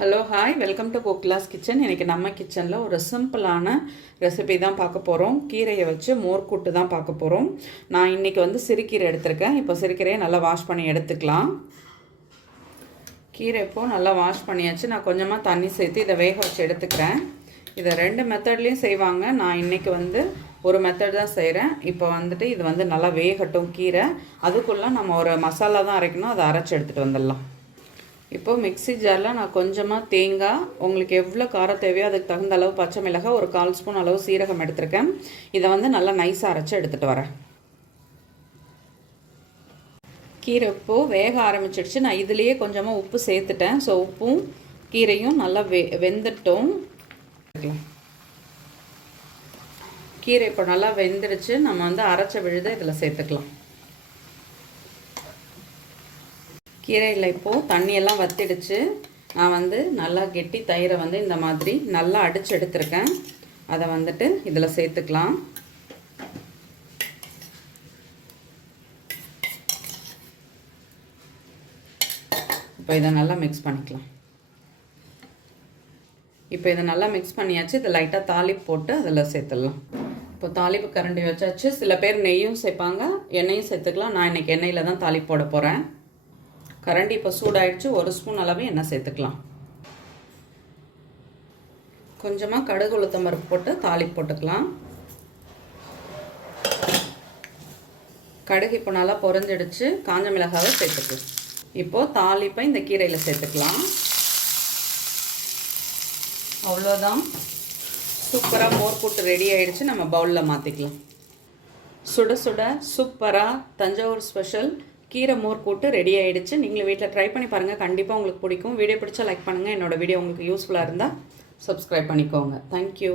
Hello hi welcome to Kokila's kitchen. இன்றைக்கி நம்ம கிச்சனில் ஒரு சிம்பிளான ரெசிபி தான் பார்க்க போகிறோம். கீரையை வச்சு மோர்க்கூட்டு தான் பார்க்க போகிறோம். நான் இன்றைக்கி சிறுகீரை எடுத்திருக்கேன். இப்போ சிறுகீரையை நல்லா வாஷ் பண்ணி எடுத்துக்கலாம். கீரை இப்போது நல்லா வாஷ் பண்ணியாச்சு. நான் கொஞ்சமாக தண்ணி சேர்த்து இதை வேக வச்சு எடுத்துக்கிறேன். இதை 2 மெத்தட்லேயும் செய்வாங்க. நான் இன்றைக்கி ஒரு மெத்தட் தான் செய்கிறேன். இப்போ இது நல்லா வேகட்டும் கீரை. அதுக்குள்ளே நம்ம ஒரு மசாலா தான் அரைக்கணும். அதை அரைச்சி எடுத்துகிட்டு வந்துடலாம். இப்போது மிக்ஸி ஜாரில் நான் கொஞ்சமாக தேங்காய், உங்களுக்கு எவ்வளோ காரம் தேவையோ அதுக்கு தகுந்த அளவு பச்சை மிளகாய், ஒரு 1/4 ஸ்பூன் அளவு சீரகம் எடுத்திருக்கேன். இதை நல்லா நைஸாக அரைச்சி எடுத்துகிட்டு வரேன். கீரை இப்போது வேக ஆரம்பிச்சிடுச்சு. நான் இதுலேயே கொஞ்சமாக உப்பு சேர்த்துட்டேன். ஸோ உப்பும் கீரையும் நல்லா வெந்துட்டோம். கீரை இப்போ நல்லா வெந்துடுச்சு. நம்ம அரைச்ச விழுதை இதில் சேர்த்துக்கலாம். கீரையில் இப்போது தண்ணியெல்லாம் வற்றிடுச்சு. நான் நல்லா கெட்டி தயிரை இந்த மாதிரி நல்லா அடித்து எடுத்துருக்கேன். அதை இதில் சேர்த்துக்கலாம். இப்போ இதை நல்லா மிக்ஸ் பண்ணிக்கலாம். இப்போ இதை நல்லா மிக்ஸ் பண்ணியாச்சு. இதை லைட்டாக தாளிப்பு போட்டு அதில் சேர்த்துடலாம். இப்போ தாளிப்பு கரண்டி வச்சாச்சு. சில பேர் நெய்யும் சேர்ப்பாங்க, எண்ணெயும் சேர்த்துக்கலாம். நான் இன்றைக்கி எண்ணெயில் தான் தாளிப்பு போட போகிறேன். கரண்டி இப்போ சூடாயிடுச்சு. 1 ஸ்பூன் அளவு எண்ணெய் சேர்த்துக்கலாம். கொஞ்சமாக கடுகு உளுத்தம் பருப்பு போட்டு தாளிப்பு போட்டுக்கலாம். கடுகு இப்போ நல்லா பொரிஞ்சிடுச்சு. காஞ்ச மிளகாவை சேர்த்துக்கலாம். இப்போது தாளிப்பை இந்த கீரையில் சேர்த்துக்கலாம். அவ்வளோதான், சூப்பராக மோர்க்கூட்டு ரெடி ஆகிடுச்சு. நம்ம பவுலில் மாற்றிக்கலாம். சுட சுட சூப்பராக தஞ்சாவூர் ஸ்பெஷல் கீரை மோர்க்கூட்டு ரெடி ஆகிடுச்சு. நீங்களும் வீட்டில் ட்ரை பண்ணி பாருங்கள். கண்டிப்பாக உங்களுக்கு பிடிக்கும். வீடியோ பிடிச்சா லைக் பண்ணுங்கள். என்னோடய வீடியோ உங்களுக்கு யூஸ்ஃபுல்லாக இருந்தால் சப்ஸ்கிரைப் பண்ணிக்கோங்க. தேங்க்யூ.